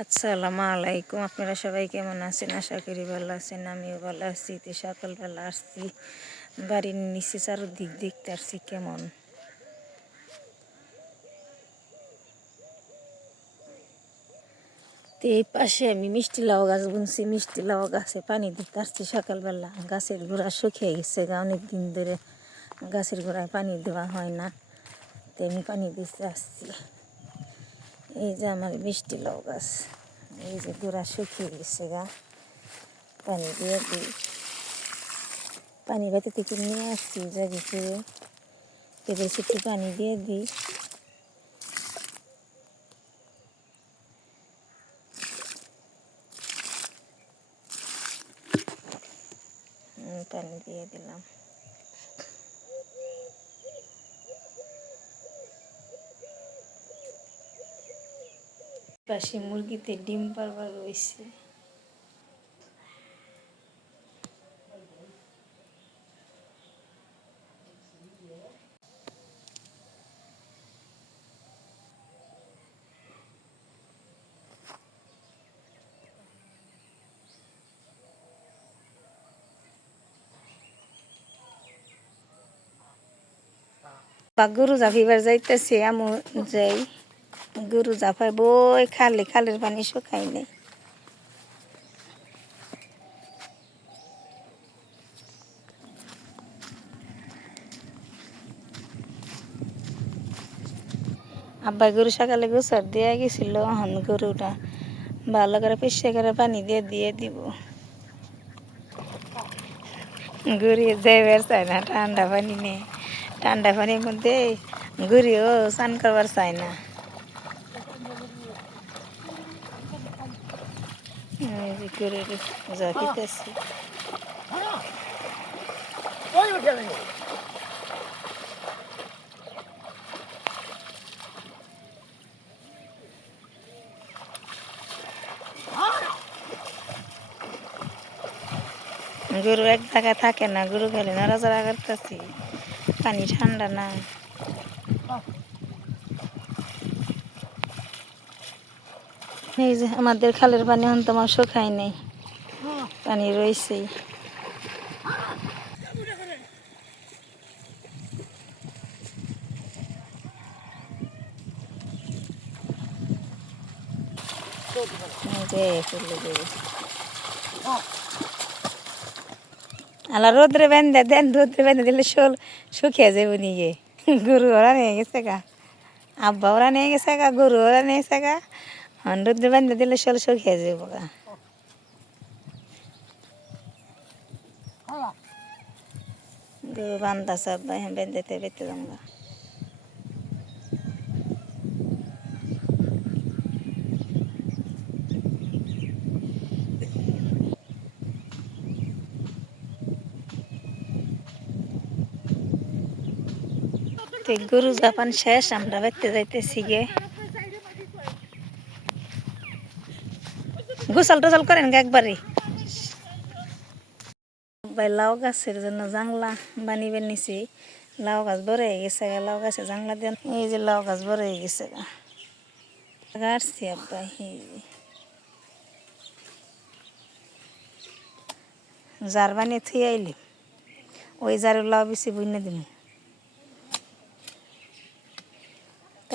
আসসালামু আলাইকুম। আপনারা সবাই কেমন আছেন? আশা করি ভালো আছেন। আমিও ভালো আছি। তো সকালবেলা আসছি, বাড়ির নিচে চারদিক দেখতে আসছি কেমন। তো এই পাশে আমি মিষ্টি লাউ গাছ বুনছি, মিষ্টি লাউ গাছে পানি দিতে আসছি সকালবেলা। গাছের গোড়া শুকিয়ে গেছে, অনেক দিন ধরে গাছের গোড়ায় পানি দেওয়া হয় না, তো আমি পানি দিতে আসছি। এই যে আমার মিষ্টি লাউ গাছ, এই যে গোড়া শুকিয়ে গেছে পানি দিয়ে দিই। পানি বাতি থেকে নিয়ে আসছি জায়গা করে, এবার একটু পানি দিয়ে দিই। পানি দিয়ে দিলাম। পাশে মুরগিতে ডিম পারবার রয়েছে। গরু জাফিবার যাইতেছে, আমি যাই। গরু জাফাই বই খালের পানি শুকাই নেই। আব্বাই গরু সকালে গোসর দিয়ে গেছিল, এখন গরুটা ভালো করে পরিষ্কার করে পানি দিয়ে দিয়ে দিব। গরু যাইবার চায় না ঠান্ডা পানি নেই, ঠান্ডা পানির মধ্যে গরুও স্নান করবার চায় না। গরুর জাফিতেছি। গরু এক জায়গায় থাকে না, গরু খেলে নড়াচড়া করতেছি, পানি ঠান্ডা না। এই যে আমাদের খালের পানি এখন তোমার শুকাই নেই, পানি রয়েছেই। আলা রোদ্রে বেঁধে দেন, রোদ্রে বেঁধে দিলে শুকিয়ে যাবে নিয়ে। গরু ওরা নিয়ে গেছে গা, আব্বা ওরা নিয়ে গেছে গা, গরু ওরা নিয়ে গেছে গা, রোদ্রে বেঁধে দিলে শুকিয়ে যাবো গা। গরু বান্ধা সব বেঁধেতে বেঁধে যাবো। গরু জাপান শেষ, আমরা বেঁধতে যাইতেছি গে। গোসল টোসল করেন গে একবারে। ভাই লাউ গাছের জন্য জাংলা বানিয়ে নিছি, লাউ গাছ বড় হয়ে গেছে গা, লাউ গাছে জাংলা দেন। এই যে লাউ গাছ বড় হয়ে গেছে গা, গাছছি আব্বা। এই যে জার বানিয়ে থুই আইলি, ওই জারের লাউ বেশি বইনে দিন।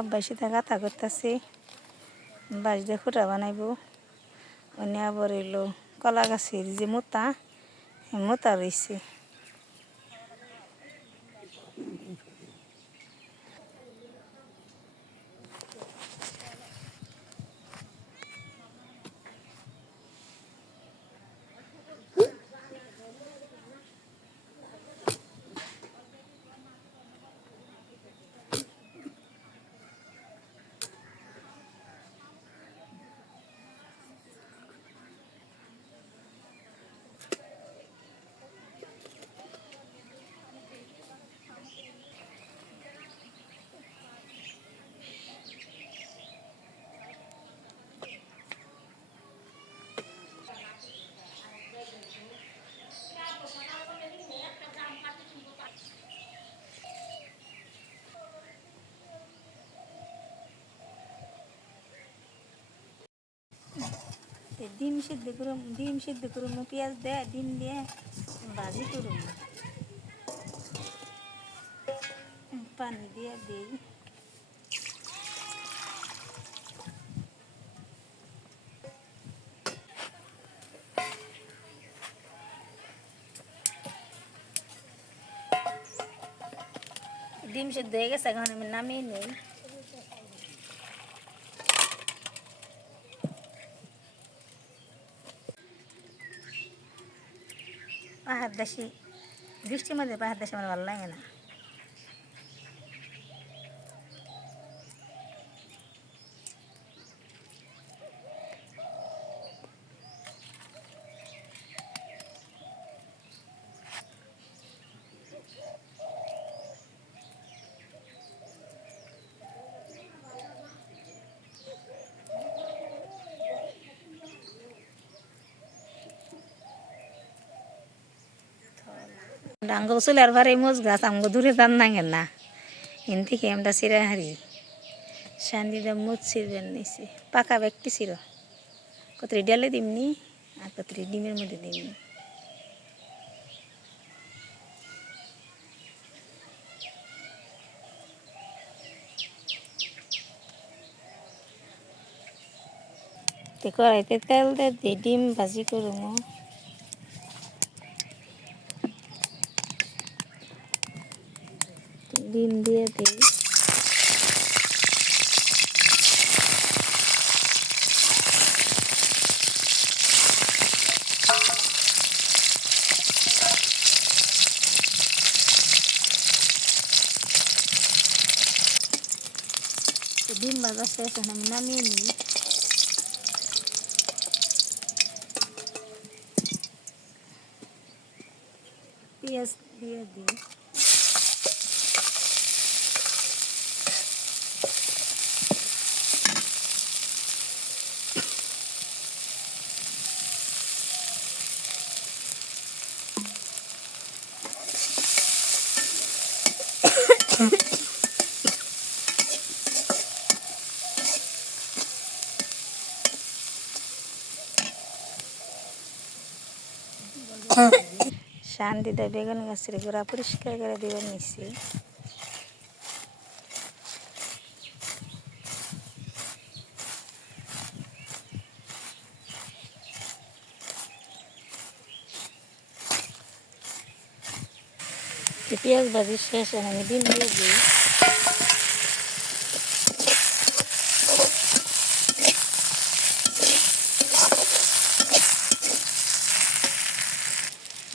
আব্বাই সেটা গাঁথা করতেছি, বাঁশ দিয়ে খুঁটা বানাইব। অন্য আবার এলো কলা গাছের যে মোতা, মোতা রয়েছে। ডিম সিদ্ধ করুম পেঁয়াজ দিয়ে ডিম দিয়ে ভাজি করুম পানি দিয়ে দিই ডিম সিদ্ধ হয়ে গেছে এখন আমি নামিয়ে নেই পাহাড় দেশি বৃষ্টির মধ্যে পাহাড় দেশে আমার ভালো লাগে না ডাঙ্গো চুলার ভারে মোজ গাছ আমগো দূরে যান নাগেন না হিন্দি খেয়ে আমরা চিরা হারি শান্তিটা মোজ ছিড়বেন নিছি পাকা ব্যক্তি ছিল কতরি ডালে দিমনি আর কতরি ডিমের মধ্যে দিমনি কড়াইতে তেল দিয়ে ডিম ভাজি করুম ডিম দিয়ে দিই ডিম ভাজা শেষ আমি নামিয়ে নিই পেঁয়াজ দিয়ে দিই শান্তিতে বেগুন গাছের গোড়া পরিষ্কার করে দিয়ে নিচ্ছি পেঁয়াজ ভাজি শেষ আমি ডিম দিয়ে দিই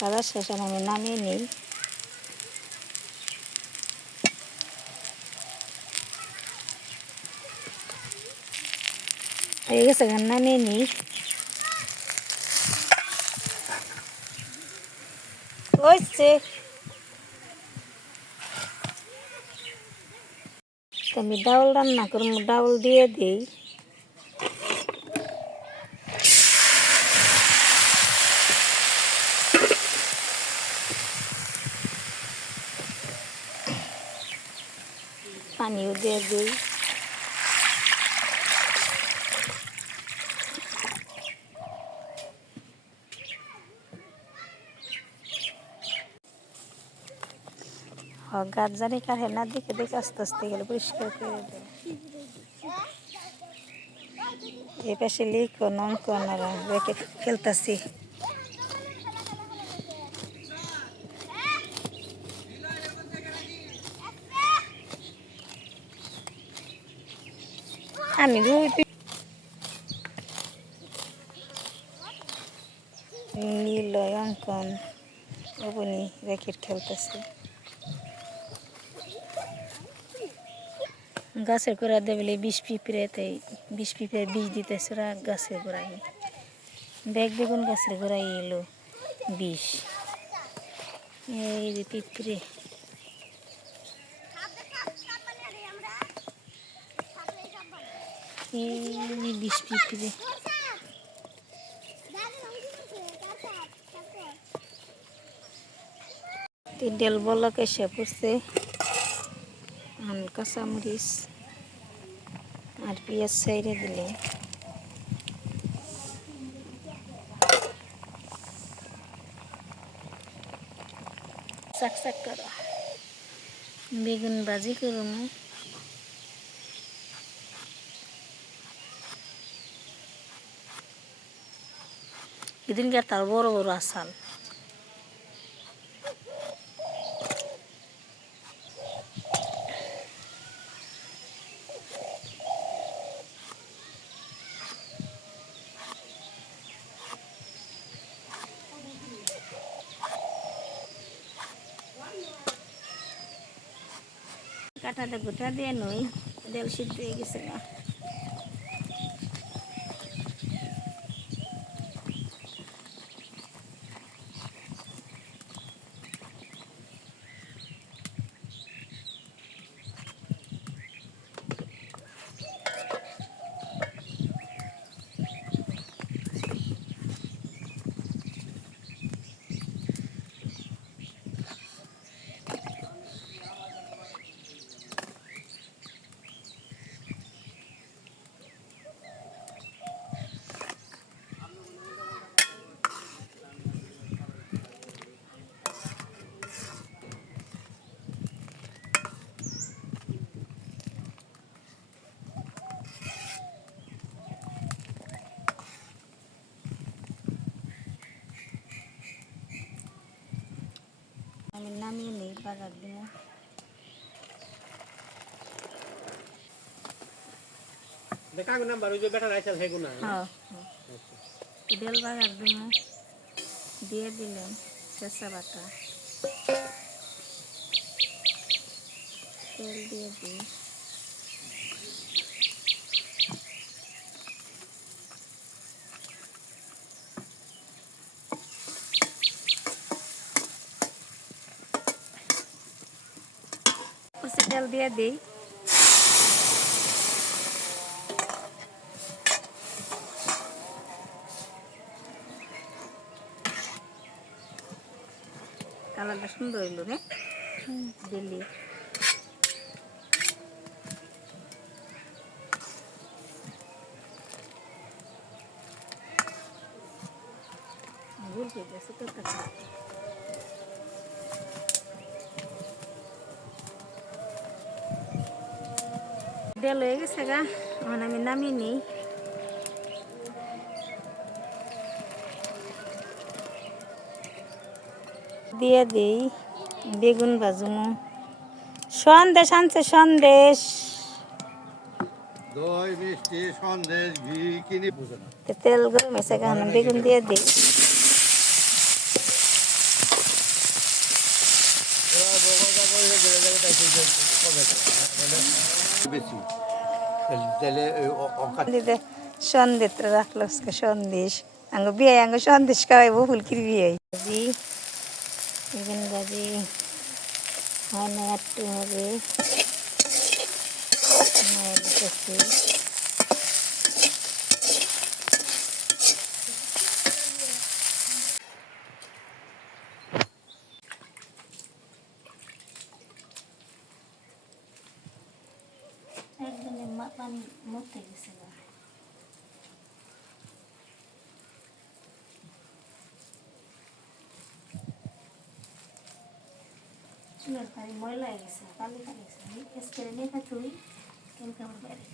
ভাজা শেষ আমি নামিয়ে নিই হয়ে গেছে নামিয়ে নিই হয়েছে আমি ডাউল রান্না করব ডাউল দিয়ে দিই পানিও দিয়ে দিই গাছ জানি কাটে না দেখে দেখে আস্তে আস্তে গেলে পরিষ্কার করে দেয় এই পাশে লিখো অঙ্কন রেখে খেলতেছি আমি নীল অঙ্কন ওপনি রেখে খেলতেছি গাছের গোড়া দেবলে বিষ পিঁপড়ে বিষ দিতেছে ওরা গাছের গোড়ায় বেগুন গাছের গোড়ায় এলো বিষ এই যে পিঁপড়ে এই বিষ পিঁপড়ে ডেল বলক এসে পড়ছে কাঁচামরিচ আর পেঁয়াজ সাইডে দিলে চাক চাক করো বেগুন ভাজি করুম এদিনকে তার বড় বড় আসাল কাঁটাটা গোটা দিয়ে নই দেল সিদ্ধ হয়ে গেছে না আমি নামিয়ে নেই বাগার দিয়ে দেখা গো নাম্বার ওই যে বেটা রাইছাল হেগু না হ্যাঁ বেল বাগার দিয়ে দিলাম চেঁচা বাটা তেল দিয়ে দিই তেল দিয়ে দিই কালারটা সুন্দর হইল রে দিল্লি ভুল করে গেছে তো দেল হয়ে গেছে গা এখন আমি নামিয়ে নিই দিয়ে দিই বেগুন ভাজুমো সন্দেশ আনছে সন্দেশ দই মিষ্টি সন্দেশ ঘি কিনি বুঝে না তেল গরম হয়েছে গা বেগুন দিয়ে দিই বেশি তাহলে দিতে সন্দেশ রাখলো সন্দেশ আঙ্গ বিয়ে আঙ্গ সন্দেশ খাওয়াইবো ফুলকির বিয়ে বেগুন ভাজি হয় না একটু হবে মায়ের দেখি একদমই পানি মরতে গেছে চুলের পানি ময়লা হয়ে গেছে পানি পানি গেছে করে নিয়ে তুই কেমন কেমন বাইরে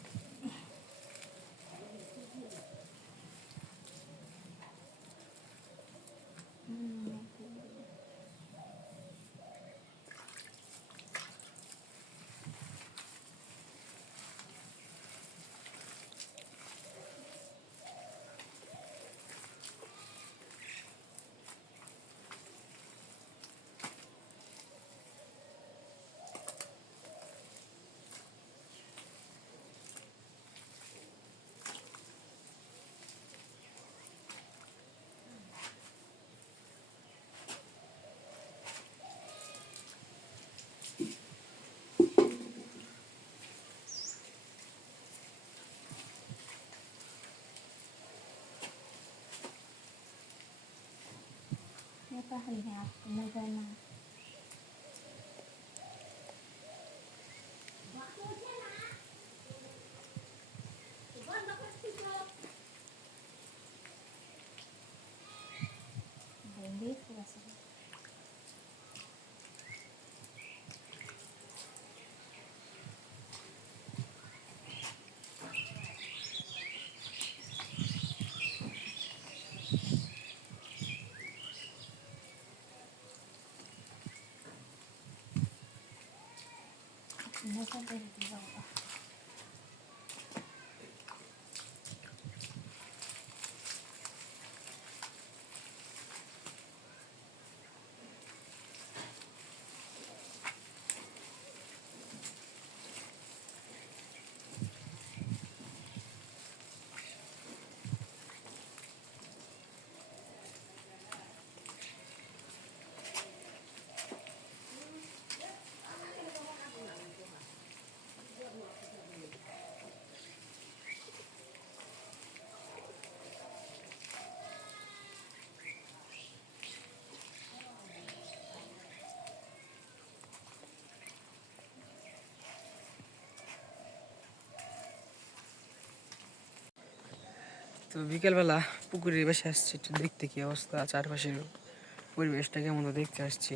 pahalnya aku magana তো বিকেলবেলা পুকুরের পাশে আসছি একটু দেখতে কি অবস্থা, চারপাশের পরিবেশটা কেমন দেখতে আসছি।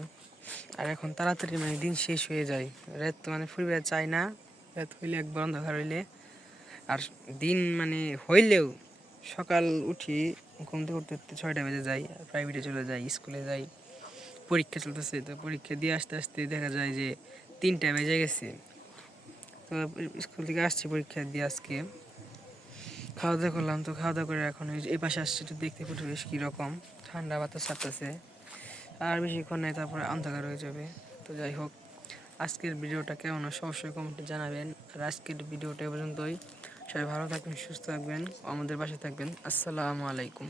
আর এখন তাড়াতাড়ি মানে দিন শেষ হয়ে যায়, রাত তো মানে ফুরবে চায় না, রাত হইলে একবার অন্ধকার হইলে। আর দিন মানে হইলেও সকাল উঠি ঘুম থেকে উঠতে উঠতে 6টা বেজে যাই, প্রাইভেটে চলে যাই, স্কুলে যাই, পরীক্ষা চলতেছে। তো পরীক্ষা দিয়ে আসতে আসতে দেখা যায় যে 3টা বেজে গেছে। তো স্কুল থেকে আসছি পরীক্ষা দিয়ে আজকে, খাওয়া দাওয়া করলাম। তো খাওয়া দাওয়া করে এখন এই পাশে আসছে একটু দেখতে পরিবেশ কীরকম, ঠান্ডা বাতাস ছাড়তেছে। আর বেশিক্ষণ নেই তারপরে অন্ধকার হয়ে যাবে। তো যাই হোক, আজকের ভিডিওটা কেমন অবশ্যই কমেন্টে জানাবেন। আর আজকের ভিডিওটা এ পর্যন্তই। সবাই ভালো থাকবেন, সুস্থ থাকবেন, আমাদের পাশে থাকবেন। আসসালামু আলাইকুম।